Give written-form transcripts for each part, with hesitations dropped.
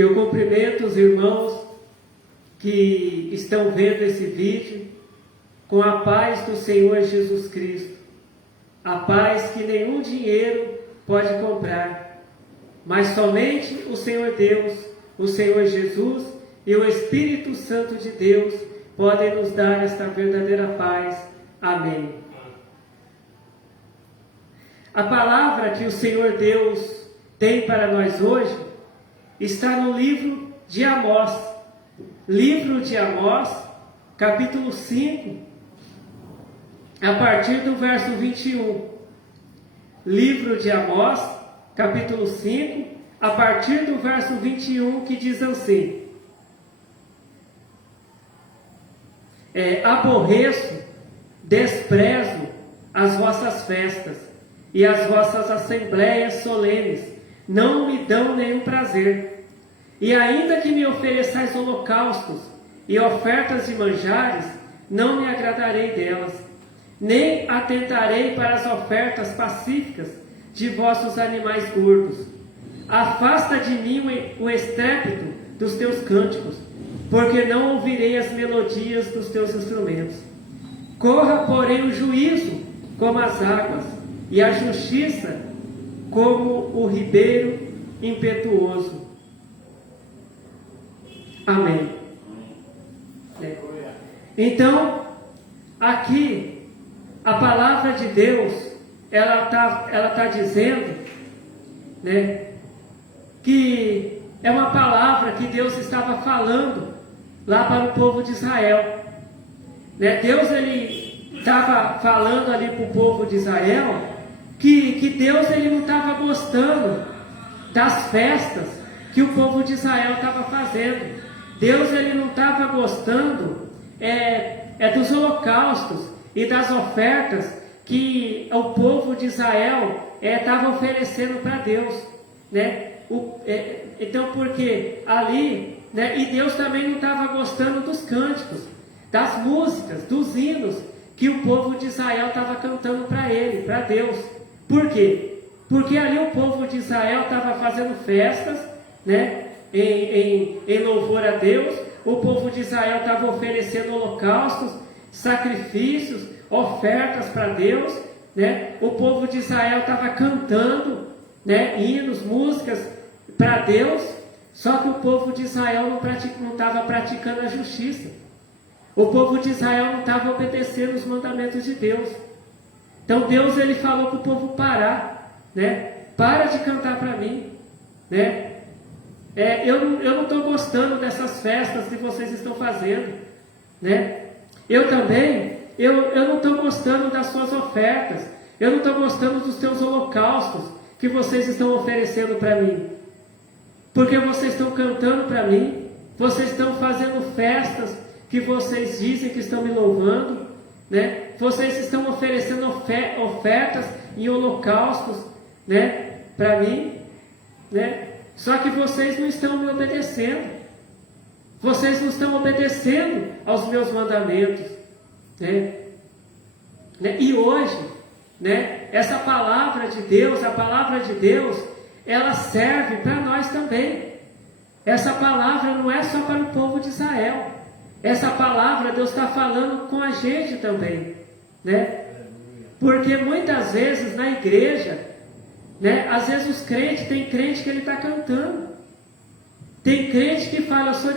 Eu cumprimento os irmãos que estão vendo esse vídeo com a paz do Senhor Jesus Cristo, a paz que nenhum dinheiro pode comprar, mas somente o Senhor Deus, o Senhor Jesus e o Espírito Santo de Deus podem nos dar esta verdadeira paz. Amém. A palavra que o Senhor Deus tem para nós hoje está no livro de Amós. Livro de Amós, capítulo 5, a partir do verso 21. Livro de Amós, capítulo 5, a partir do verso 21, que diz assim: aborreço, desprezo as vossas festas e as vossas assembléias solenes, não me dão nenhum prazer. E ainda que me ofereçais holocaustos e ofertas de manjares, não me agradarei delas, nem atentarei para as ofertas pacíficas de vossos animais gordos. Afasta de mim o estrépito dos teus cânticos, porque não ouvirei as melodias dos teus instrumentos. Corra, porém, o juízo como as águas, e a justiça como o ribeiro impetuoso. Amém. Então, aqui, a palavra de Deus, ela tá dizendo, né, que é uma palavra que Deus estava falando lá para o povo de Israel. Né? Deus, ele estava falando ali para o povo de Israel que Deus, ele não estava gostando das festas que o povo de Israel estava fazendo. Deus, ele não estava gostando dos holocaustos e das ofertas que o povo de Israel estava oferecendo para Deus, né? Então, porque ali, né, e Deus também não estava gostando dos cânticos, das músicas, dos hinos que o povo de Israel estava cantando para ele, para Deus. Por quê? Porque ali o povo de Israel estava fazendo festas, né, em louvor a Deus. O povo de Israel estava oferecendo holocaustos, sacrifícios, ofertas para Deus, né? O povo de Israel estava cantando, né, hinos, músicas para Deus. Só que o povo de Israel não estava praticando a justiça. O povo de Israel não estava obedecendo os mandamentos de Deus. Então Deus, ele falou para o povo parar, né? Para de cantar para mim, né? Eu não estou gostando dessas festas que vocês estão fazendo, né? Eu também, eu não estou gostando das suas ofertas. Eu não estou gostando dos teus holocaustos que vocês estão oferecendo para mim. Porque vocês estão cantando para mim, vocês estão fazendo festas que vocês dizem que estão me louvando, né? Vocês estão oferecendo ofertas e holocaustos, né, para mim, né? Só que vocês não estão me obedecendo. Vocês não estão obedecendo aos meus mandamentos, né? E hoje, né, essa palavra de Deus, a palavra de Deus, ela serve para nós também. Essa palavra não é só para o povo de Israel. Essa palavra Deus está falando com a gente também, né? Porque muitas vezes na igreja, né, às vezes os crentes, tem crente que ele está cantando. Tem crente que fala: eu sou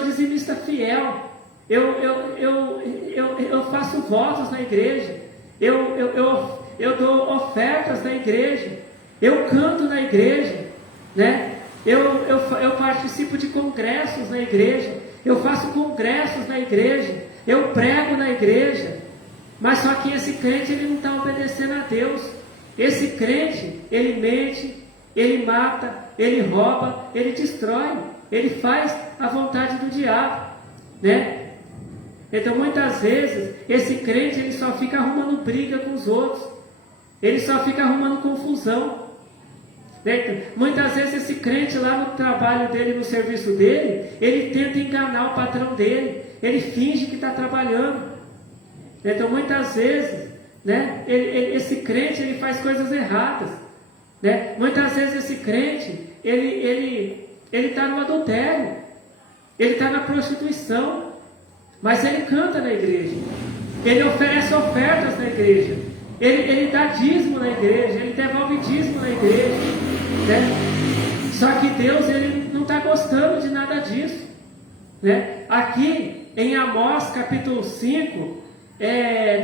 dizimista fiel. Eu faço votos na igreja. Eu dou ofertas na igreja. Eu canto na igreja, né? Eu participo de congressos na igreja. Eu faço congressos na igreja. Eu prego na igreja. Mas só que esse crente, ele não está obedecendo a Deus. Esse crente, ele mente, ele mata, ele rouba, ele destrói. Ele faz a vontade do diabo, né? Então muitas vezes esse crente, ele só fica arrumando briga com os outros. Ele só fica arrumando confusão. Muitas vezes esse crente lá no trabalho dele, no serviço dele, ele tenta enganar o patrão dele. Ele finge que está trabalhando. Então muitas vezes, né, esse crente, ele faz coisas erradas. né? Muitas vezes esse crente, ele está no adultério, ele está na prostituição, mas ele canta na igreja, ele oferece ofertas na igreja, ele dá dízimo na igreja, ele devolve dízimo na igreja, né? Só que Deus, ele não está gostando de nada disso, né? Aqui em Amós capítulo 5,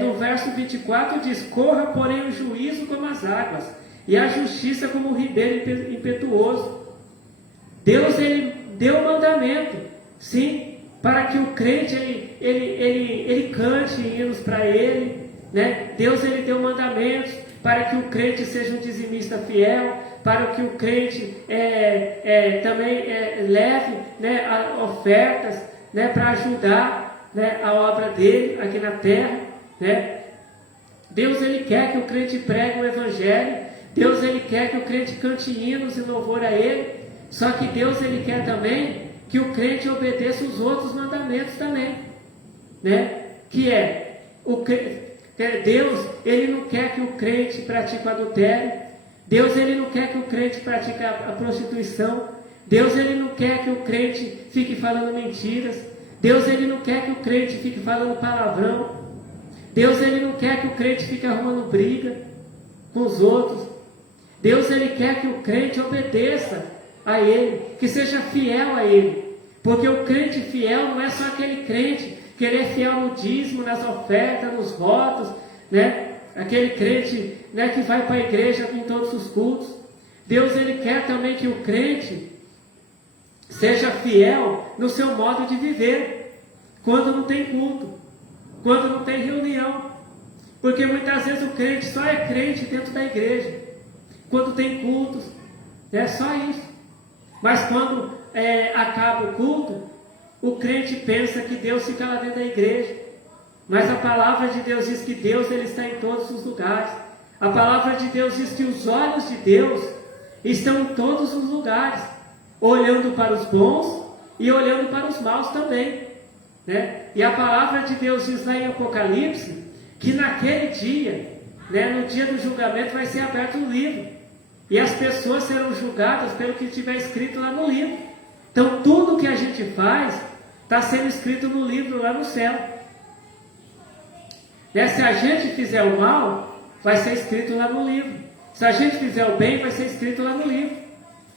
no verso 24 diz: corra porém o juízo como as águas, e a justiça como o ribeiro impetuoso. Deus, ele deu mandamento, sim, para que o crente ele cante hinos para ele, né? Deus, ele deu mandamentos para que o crente seja um dizimista fiel, para que o crente também leve, né, ofertas, né, para ajudar, né, a obra dele aqui na terra, né? Deus, ele quer que o crente pregue o evangelho. Deus, ele quer que o crente cante hinos e louvor a ele. Só que Deus, ele quer também que o crente obedeça os outros mandamentos também, né? Que Deus, ele não quer que o crente pratique o adultério. Deus, ele não quer que o crente pratique a prostituição. Deus, ele não quer que o crente fique falando mentiras. Deus, ele não quer que o crente fique falando palavrão. Deus, ele não quer que o crente fique arrumando briga com os outros. Deus, ele quer que o crente obedeça a ele, que seja fiel a ele. Porque o crente fiel não é só aquele crente que ele é fiel no dízimo, nas ofertas, nos votos, né? Aquele crente, né, que vai para a igreja em todos os cultos. Deus, ele quer também que o crente seja fiel no seu modo de viver, quando não tem culto, quando não tem reunião. Porque muitas vezes o crente só é crente dentro da igreja, quando tem cultos, é só isso. Mas quando acaba o culto, o crente pensa que Deus fica lá dentro da igreja. Mas a palavra de Deus diz que Deus, ele está em todos os lugares. A palavra de Deus diz que os olhos de Deus estão em todos os lugares, olhando para os bons e olhando para os maus também, né? E a palavra de Deus diz lá em Apocalipse que naquele dia, né, no dia do julgamento, vai ser aberto um livro, e as pessoas serão julgadas pelo que estiver escrito lá no livro. Então tudo que a gente faz está sendo escrito no livro lá no céu, né? Se a gente fizer o mal, vai ser escrito lá no livro. Se a gente fizer o bem, vai ser escrito lá no livro.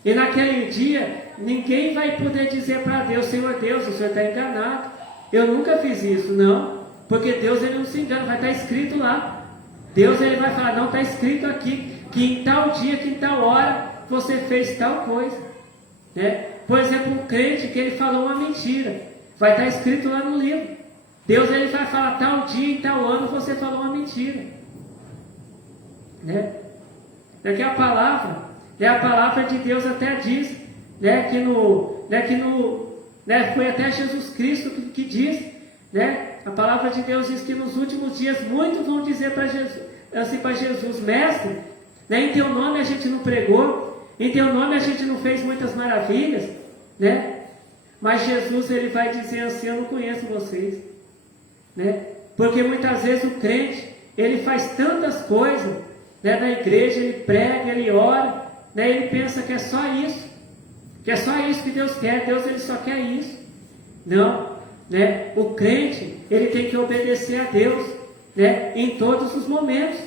E naquele dia, ninguém vai poder dizer para Deus: Senhor Deus, o Senhor está enganado, eu nunca fiz isso. Não, porque Deus, ele não se engana, vai estar escrito lá. Deus, ele vai falar: não, está escrito aqui, que em tal dia, que em tal hora, você fez tal coisa, né? Por exemplo, um crente que ele falou uma mentira, vai estar escrito lá no livro. Deus, ele vai falar: tal dia, em tal ano, você falou uma mentira, né? Daqui a palavra de Deus até diz, né, foi até Jesus Cristo que diz, né? A palavra de Deus diz que nos últimos dias muitos vão dizer para Jesus, assim, para Jesus: mestre, né, em teu nome a gente não pregou, em teu nome a gente não fez muitas maravilhas, né? Mas Jesus, ele vai dizer assim: eu não conheço vocês, né? Porque muitas vezes o crente, ele faz tantas coisas, né, na igreja, ele prega, ele ora, né, ele pensa que é só isso, que Deus quer. Deus, ele só quer isso. Não, né? O crente, ele tem que obedecer a Deus, né, em todos os momentos,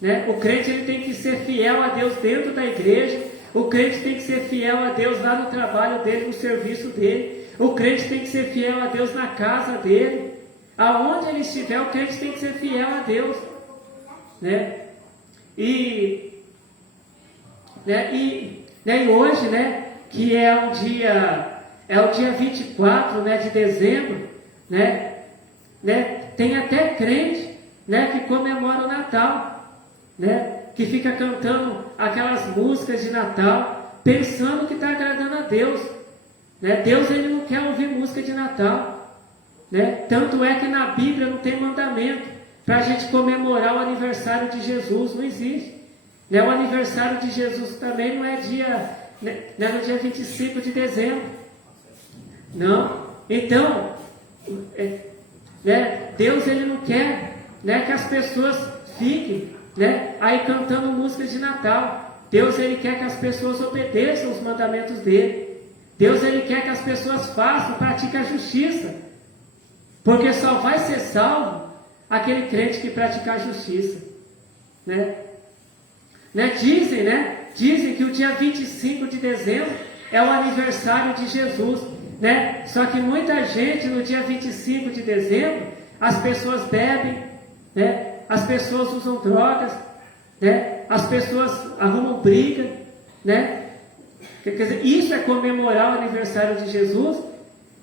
né? O crente, ele tem que ser fiel a Deus dentro da igreja. O crente tem que ser fiel a Deus lá no trabalho dele, no serviço dele. O crente tem que ser fiel a Deus na casa dele. Aonde ele estiver, o crente tem que ser fiel a Deus, né? E hoje, né, que é o dia 24, né, de dezembro, né, tem até crente, né, que comemora o Natal, né, que fica cantando aquelas músicas de Natal, pensando que está agradando a Deus, né? Deus, ele não quer ouvir música de Natal, né? Tanto é que na Bíblia não tem mandamento para a gente comemorar o aniversário de Jesus, não existe, né? O aniversário de Jesus também não é no dia 25 de dezembro, não. Então, né, Deus, ele não quer, né, que as pessoas fiquem, né, aí cantando músicas de Natal. Deus ele quer que as pessoas obedeçam os mandamentos dele. Deus ele quer que as pessoas façam, pratiquem a justiça. Porque só vai ser salvo aquele crente que pratica a justiça. Dizem que o dia 25 de dezembro é o aniversário de Jesus. Só que muita gente no dia 25 de dezembro, as pessoas bebem, as pessoas usam drogas, as pessoas arrumam briga, Quer dizer, isso é comemorar o aniversário de Jesus.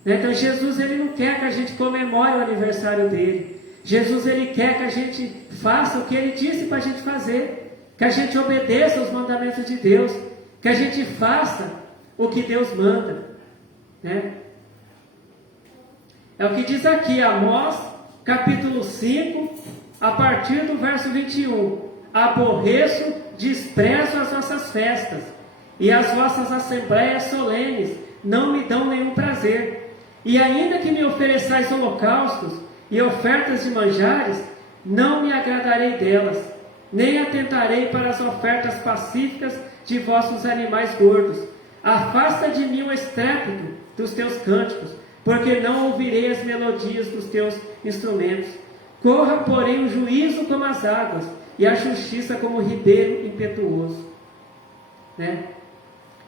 Então Jesus ele não quer que a gente comemore o aniversário dele. Jesus ele quer que a gente faça o que ele disse para a gente fazer, que a gente obedeça os mandamentos de Deus, que a gente faça o que Deus manda. É o que diz aqui, Amós, capítulo 5, a partir do verso 21. Aborreço, desprezo as vossas festas, e as vossas assembleias solenes não me dão nenhum prazer. E ainda que me ofereçais holocaustos e ofertas de manjares, não me agradarei delas, nem atentarei para as ofertas pacíficas de vossos animais gordos. Afasta de mim o estrépito dos teus cânticos, porque não ouvirei as melodias dos teus instrumentos. Corra, porém, o juízo como as águas, e a justiça como o ribeiro impetuoso.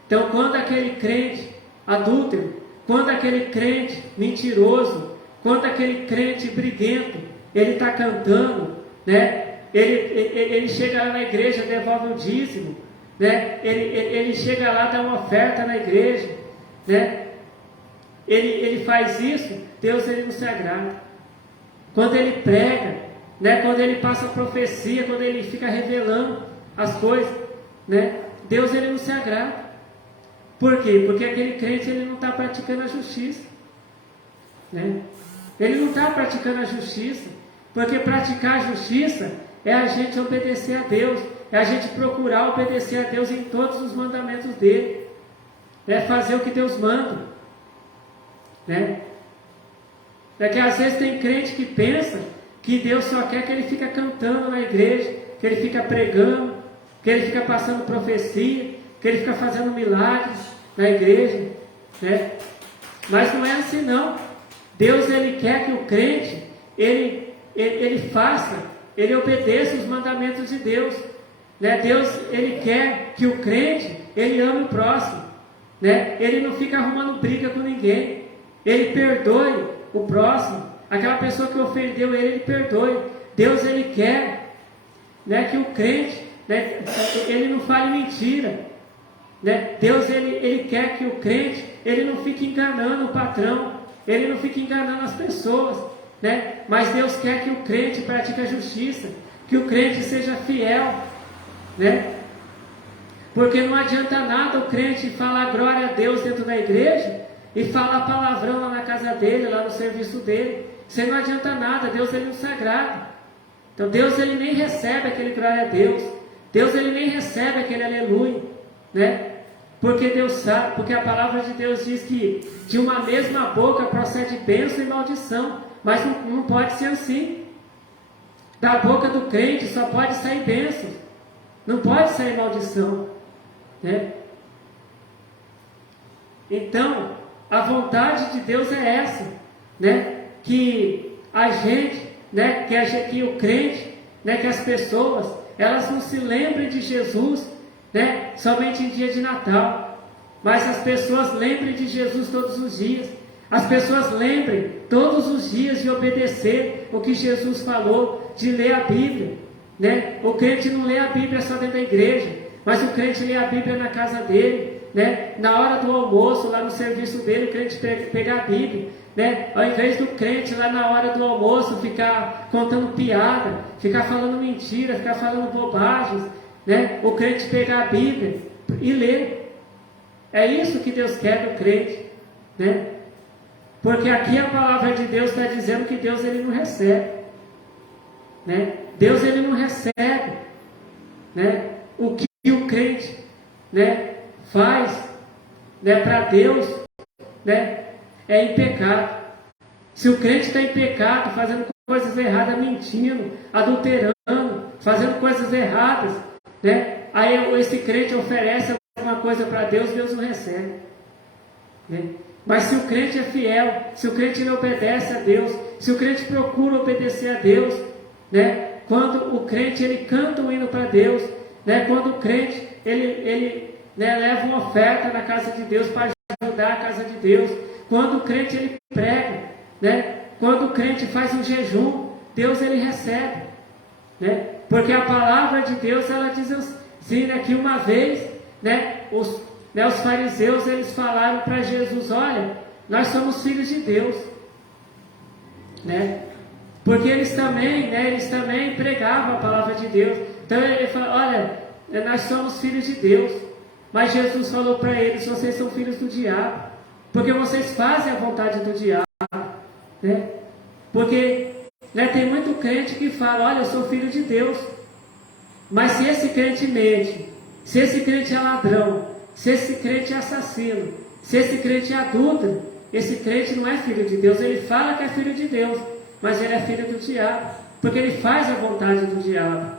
Então, quando aquele crente adúltero, quando aquele crente mentiroso, quando aquele crente briguento, ele está cantando, ele chega lá na igreja, devolve o dízimo, ele chega lá, dá uma oferta na igreja, ele faz isso, Deus ele não se agrada. Quando ele prega, quando ele passa a profecia, quando ele fica revelando as coisas, Deus ele não se agrada. Por quê? Porque aquele crente ele não está praticando a justiça. Ele não está praticando a justiça. Porque praticar a justiça é a gente obedecer a Deus. É a gente procurar obedecer a Deus em todos os mandamentos dele. É fazer o que Deus manda. É que às vezes tem crente que pensa que Deus só quer que ele fica cantando na igreja, que ele fica pregando, que ele fica passando profecia, que ele fica fazendo milagres na igreja, Mas não é assim não. Deus ele quer que o crente ele faça, ele obedeça os mandamentos de Deus, Deus ele quer que o crente ele ame o próximo, Ele não fica arrumando briga com ninguém, ele perdoe o próximo, aquela pessoa que ofendeu ele perdoe. Deus ele quer, que o crente, ele não fale mentira. Deus ele quer que o crente ele não fique enganando o patrão, ele não fique enganando as pessoas, mas Deus quer que o crente pratique a justiça, que o crente seja fiel, porque não adianta nada o crente falar glória a Deus dentro da igreja e falar palavrão lá na casa dele, lá no serviço dele. Isso não adianta nada, Deus ele não se agrada. Então Deus ele nem recebe aquele glória a Deus, Deus ele nem recebe aquele aleluia, Porque Deus sabe, porque a palavra de Deus diz que de uma mesma boca procede bênção e maldição, mas não pode ser assim. Da boca do crente só pode sair bênção, não pode sair maldição, Então, a vontade de Deus é essa, que a gente, que o crente, que as pessoas, elas não se lembrem de Jesus, somente em dia de Natal, mas as pessoas lembrem de Jesus todos os dias, as pessoas lembrem todos os dias de obedecer o que Jesus falou, de ler a Bíblia, O crente não lê a Bíblia só dentro da igreja, mas o crente lê a Bíblia na casa dele, na hora do almoço, lá no serviço dele, o crente pegar a Bíblia, ao invés do crente lá na hora do almoço ficar contando piada, ficar falando mentira, ficar falando bobagens, o crente pegar a Bíblia e ler. É isso que Deus quer do crente, porque aqui a palavra de Deus está dizendo que Deus ele não recebe, Deus ele não recebe, o que o crente, faz, para Deus, é em pecado. Se o crente está em pecado, fazendo coisas erradas, mentindo, adulterando, fazendo coisas erradas, Aí esse crente oferece alguma coisa para Deus, Deus não recebe. Né? Mas se o crente é fiel, se o crente ele obedece a Deus, se o crente procura obedecer a Deus, né? Quando o crente ele canta um hino para Deus, né? Quando o crente ele né, leva uma oferta na casa de Deus para ajudar a casa de Deus, quando o crente ele prega, né? Quando o crente faz um jejum, Deus ele recebe, né? Porque a palavra de Deus ela diz assim, né, que uma vez, né, os fariseus eles falaram para Jesus: olha, nós somos filhos de Deus, né? Porque eles também pregavam a palavra de Deus. Então ele falou: olha, nós somos filhos de Deus. Mas Jesus falou para eles: vocês são filhos do diabo, porque vocês fazem a vontade do diabo, né? Porque, né, tem muito crente que fala: olha, eu sou filho de Deus. Mas se esse crente mente, se esse crente é ladrão, se esse crente é assassino, se esse crente é adúltero, esse crente não é filho de Deus. Ele fala que é filho de Deus, mas ele é filho do diabo, porque ele faz a vontade do diabo.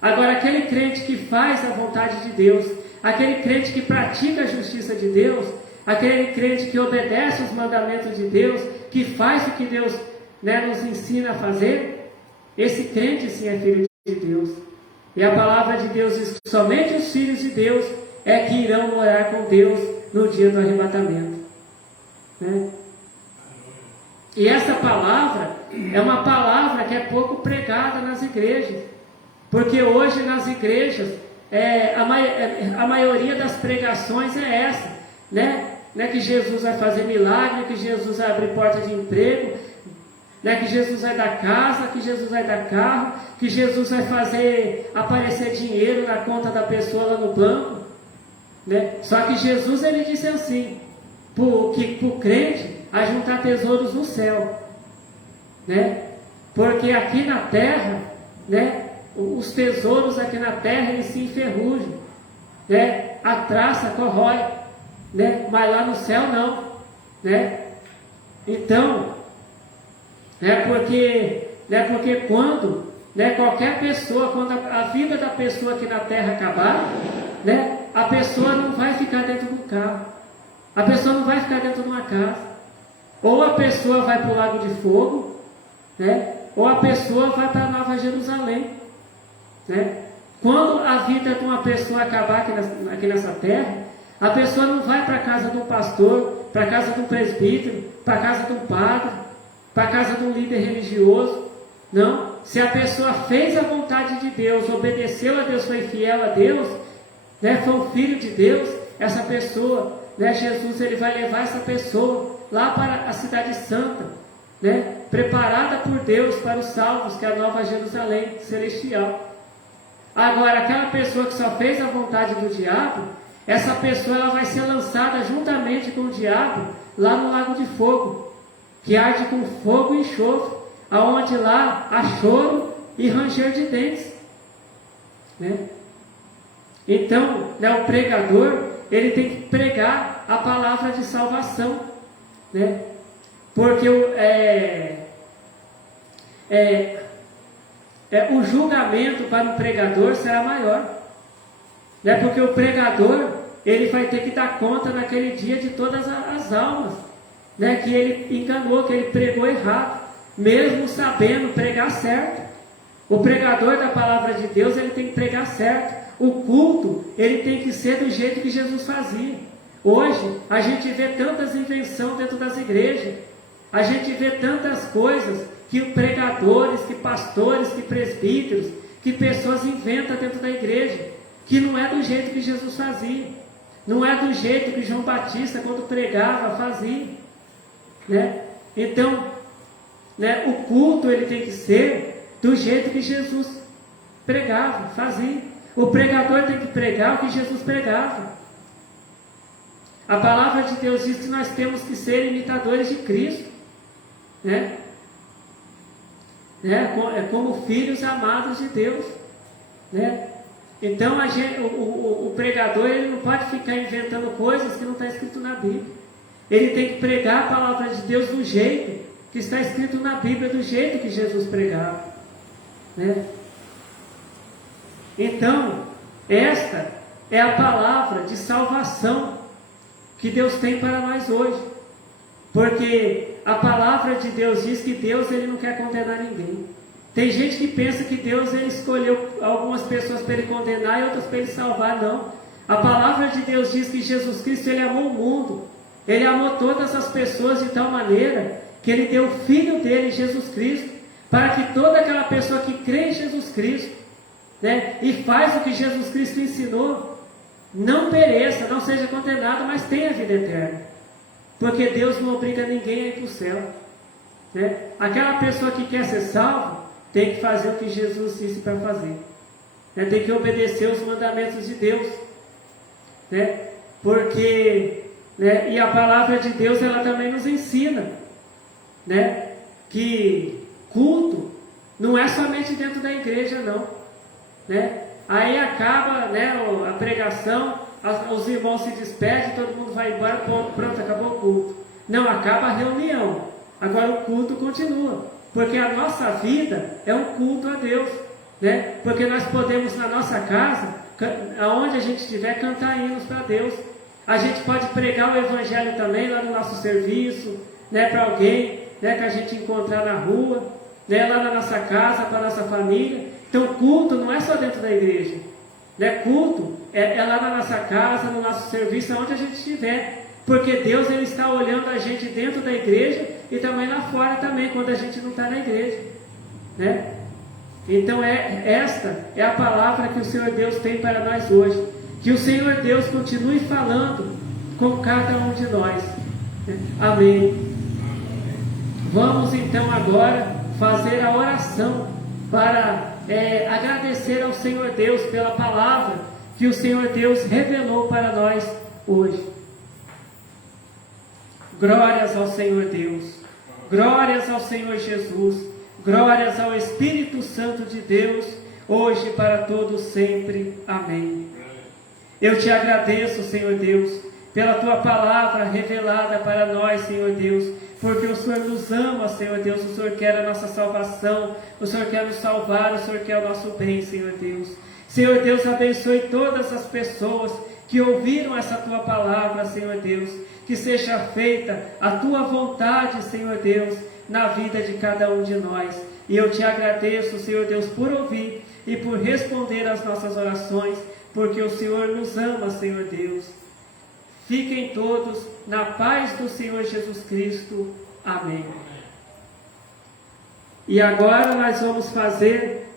Agora, aquele crente que faz a vontade de Deus, aquele crente que pratica a justiça de Deus, aquele crente que obedece os mandamentos de Deus, que faz o que Deus, né, nos ensina a fazer, esse crente sim é filho de Deus. E a palavra de Deus diz que somente os filhos de Deus é que irão morar com Deus no dia do arrebatamento, né? E essa palavra é uma palavra que é pouco pregada nas igrejas, porque hoje nas igrejas a maioria das pregações é essa, né? Que Jesus vai fazer milagre, que Jesus vai abrir porta de emprego, né? Que Jesus vai dar casa, que Jesus vai dar carro, que Jesus vai fazer aparecer dinheiro na conta da pessoa lá no banco, né? Só que Jesus ele disse assim, para o crente a juntar tesouros no céu, né? Porque aqui na terra, né, os tesouros aqui na terra eles se enferrujam, né? A traça corrói, né? Mas lá no céu não, né? Então, porque quando, né, qualquer pessoa, quando a vida da pessoa aqui na terra acabar, né, a pessoa não vai ficar dentro do carro, a pessoa não vai ficar dentro de uma casa, ou a pessoa vai para o lago de fogo, né, ou a pessoa vai para a Nova Jerusalém, né? Quando a vida de uma pessoa acabar aqui nessa terra, a pessoa não vai para a casa de um pastor, para a casa de um presbítero, para a casa de um padre, para a casa de um líder religioso. Não, se a pessoa fez a vontade de Deus, obedeceu a Deus, foi fiel a Deus, né, foi um filho de Deus, essa pessoa, né, Jesus ele vai levar essa pessoa lá para a cidade santa, né, preparada por Deus para os salvos, que é a Nova Jerusalém celestial. Agora, aquela pessoa que só fez a vontade do diabo, essa pessoa ela vai ser lançada juntamente com o diabo lá no lago de fogo, que arde com fogo e enxofre, aonde lá há choro e ranger de dentes, né? Então, né, o pregador ele tem que pregar a palavra de salvação, né? Porque o julgamento para o pregador será maior, né? Porque o pregador ele vai ter que dar conta naquele dia de todas as almas, né, que ele enganou, que ele pregou errado, mesmo sabendo pregar certo. O pregador da palavra de Deus ele tem que pregar certo. O culto ele tem que ser do jeito que Jesus fazia. Hoje a gente vê tantas invenções dentro das igrejas, a gente vê tantas coisas que pregadores, que pastores, que presbíteros, que pessoas inventam dentro da igreja, que não é do jeito que Jesus fazia, não é do jeito que João Batista quando pregava fazia, né? Então, né, o culto ele tem que ser do jeito que Jesus pregava, fazia. O pregador tem que pregar o que Jesus pregava. A palavra de Deus diz que nós temos que ser imitadores de Cristo, né? Como filhos amados de Deus, né? Então o pregador ele não pode ficar inventando coisas que não está escrito na Bíblia. Ele tem que pregar a palavra de Deus do jeito que está escrito na Bíblia, do jeito que Jesus pregava, né? Então, Esta é a palavra de salvação que Deus tem para nós hoje. Porque a palavra de Deus diz que Deus ele não quer condenar ninguém. Tem gente que pensa que Deus ele escolheu algumas pessoas para ele condenar e outras para ele salvar. Não. A palavra de Deus diz que Jesus Cristo ele amou o mundo. Ele amou todas as pessoas de tal maneira que ele deu o Filho dele, Jesus Cristo, para que toda aquela pessoa que crê em Jesus Cristo, né, e faz o que Jesus Cristo ensinou, não pereça, não seja condenado, mas tenha vida eterna. Porque Deus não obriga ninguém a ir para o céu. Né? Aquela pessoa que quer ser salvo, tem que fazer o que Jesus disse para fazer. Né? Tem que obedecer os mandamentos de Deus. Né? Porque, né, e a palavra de Deus, ela também nos ensina, né, que culto não é somente dentro da igreja, não. Né? Aí acaba, né, a pregação, os irmãos se despedem, todo mundo vai embora, pronto, acabou o culto. Não, acaba a reunião. Agora o culto continua, porque a nossa vida é um culto a Deus, né? Porque nós podemos na nossa casa, aonde a gente estiver, cantar hinos para Deus. A gente pode pregar o evangelho também lá no nosso serviço, né, para alguém, né, que a gente encontrar na rua, né, lá na nossa casa, para a nossa família. Então culto não é só dentro da igreja, né? Culto é lá na nossa casa, no nosso serviço, aonde a gente estiver. Porque Deus ele está olhando a gente dentro da igreja e também lá fora também, quando a gente não está na igreja. Né? Então esta é a palavra que o Senhor Deus tem para nós hoje. Que o Senhor Deus continue falando com cada um de nós. Né? Amém. Vamos então agora fazer a oração para agradecer ao Senhor Deus pela palavra que o Senhor Deus revelou para nós hoje. Glórias ao Senhor Deus, glórias ao Senhor Jesus, glórias ao Espírito Santo de Deus, hoje e para todos sempre. Amém. Eu te agradeço, Senhor Deus, pela tua palavra revelada para nós, Senhor Deus, porque o Senhor nos ama, Senhor Deus, o Senhor quer a nossa salvação, o Senhor quer nos salvar, o Senhor quer o nosso bem, Senhor Deus. Senhor Deus, abençoe todas as pessoas que ouviram essa tua palavra, Senhor Deus, que seja feita a tua vontade, Senhor Deus, na vida de cada um de nós. E eu te agradeço, Senhor Deus, por ouvir e por responder às nossas orações, porque o Senhor nos ama, Senhor Deus. Fiquem todos na paz do Senhor Jesus Cristo. Amém. E agora nós vamos fazer